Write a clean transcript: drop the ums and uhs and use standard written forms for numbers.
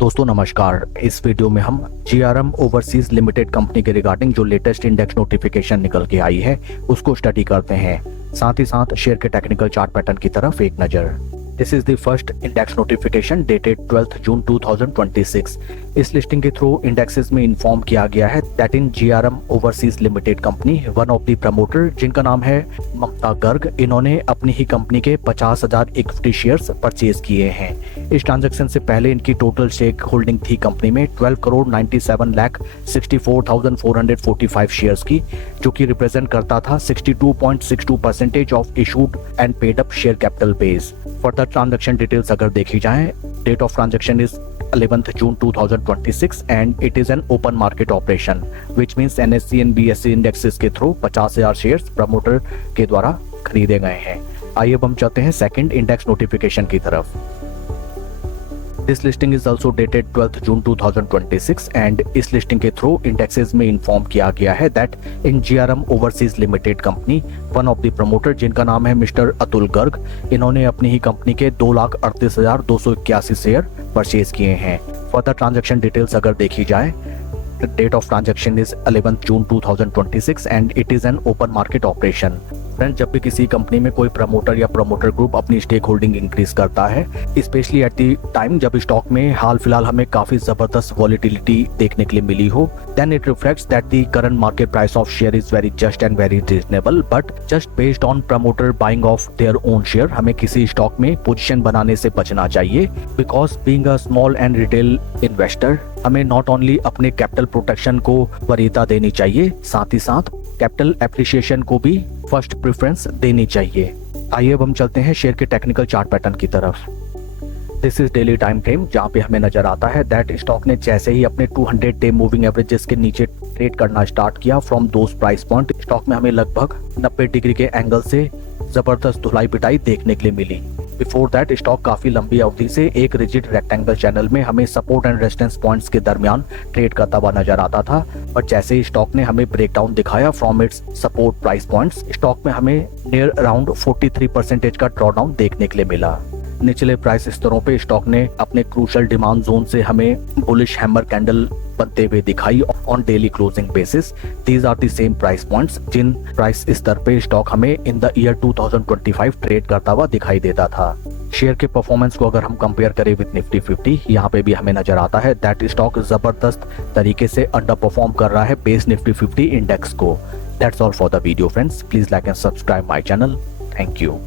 दोस्तों नमस्कार। इस वीडियो में हम GRM ओवरसीज लिमिटेड कंपनी के रिगार्डिंग जो लेटेस्ट इंडेक्स नोटिफिकेशन निकल के आई है उसको स्टडी करते हैं। साथ ही साथ शेयर के टेक्निकल चार्ट पैटर्न की तरफ एक नजर। This is the first index notification dated 12 जून 2026। इस लिस्टिंग के थ्रू इंडेक्सेस में इन्फॉर्म किया गया है that in GRM overseas limited company one of the promoter जिनका नाम है ममता गर्ग, इन्होंने अपनी ही कंपनी के 50,000 इक्विटी शेयर्स परचेज किए हैं। इस ट्रांजैक्शन से पहले इनकी टोटल शेयर होल्डिंग थी कंपनी में 12,97,64,445 शेयर्स की, जो कि रिप्रेजेंट करता था 62.62% of issued and paid up share capital base. Further transaction details अगर देखी जाए, date of transaction is 11th June 2026 and it is an open market operation which means NSE and BSE indexes के through 50,000 shares promoter के द्वारा खरीदे गए हैं। आइए अब हम चलते हैं सेकंड इंडेक्स नोटिफिकेशन की तरफ। This listing is also dated 12th June 2026 and इस लिस्टिंग के थ्रू इंडेक्सेस में इन्फॉर्म किया गया है that in GRM overseas limited company one of the promoter जिनका नाम है मिस्टर अतुल गर्ग, इन्होंने अपनी ही कंपनी के 2,38,281 शेयर परचेज किए हैं। फर्दर ट्रांजैक्शन डिटेल्स अगर देखी जाए, date of transaction is 11th June 2026 and it is an open market operation. Friends, जब भी किसी कंपनी में कोई प्रमोटर या प्रमोटर ग्रुप अपनी स्टेक होल्डिंग इंक्रीज करता है, स्पेशली एट द टाइम जब स्टॉक में हाल फिलहाल हमें काफी जबरदस्त वॉलिटिलिटी देखने के लिए मिली हो, then it reflects that the current market price of share is very just and very reasonable, but just based on promoter buying of their own share हमें किसी स्टॉक में पोजीशन बनाने से बचना चाहिए। Because being a small and retail investor हमें not only अपने capital protection को वरीयता देनी चाहिए, साथ ही साथ कैपिटल एप्रिसिएशन को भी फर्स्ट प्रेफरेंस देनी चाहिए। आइए अब हम चलते हैं शेयर के टेक्निकल चार्ट पैटर्न की तरफ। This is daily time frame, जहां पे हमें नजर आता है दैट स्टॉक ने जैसे ही अपने 200 डे मूविंग एवरेजेस के नीचे ट्रेड करना स्टार्ट किया from those price point, stock में हमें लगभग 90 डिग्री के एंगल से जबरदस्त धुलाई पिटाई देखने के लिए मिली। बिफोर दैट स्टॉक काफी लंबी अवधि से एक रिजिड रेक्टेंगल चैनल में हमें सपोर्ट एंड रेजिस्टेंस पॉइंट्स के दरमियान ट्रेड करता हुआ नजर आता था, बट जैसे ही स्टॉक ने हमें ब्रेकडाउन दिखाया from its support price points, stock में हमें नियर अराउंड 43% का ड्रॉडाउन देखने के लिए मिला। निचले प्राइस स्तरों पे स्टॉक ने अपने क्रूशल डिमांड जोन से हमें बुलिश हैमर कैंडल बनते हुए दिखाई on daily closing basis. These are the same price points जिन प्राइस स्तर पे स्टॉक हमें इन द ईयर 2025 ट्रेड करता हुआ दिखाई देता था। शेयर के परफॉर्मेंस को अगर हम कंपेयर करें विद निफ्टी 50, यहाँ पे भी हमें नजर आता है दैट स्टॉक जबरदस्त तरीके से अंडर परफॉर्म कर रहा है बेस निफ्टी 50 इंडेक्स को। That's all for the video friends, please like and subscribe my channel. Thank you.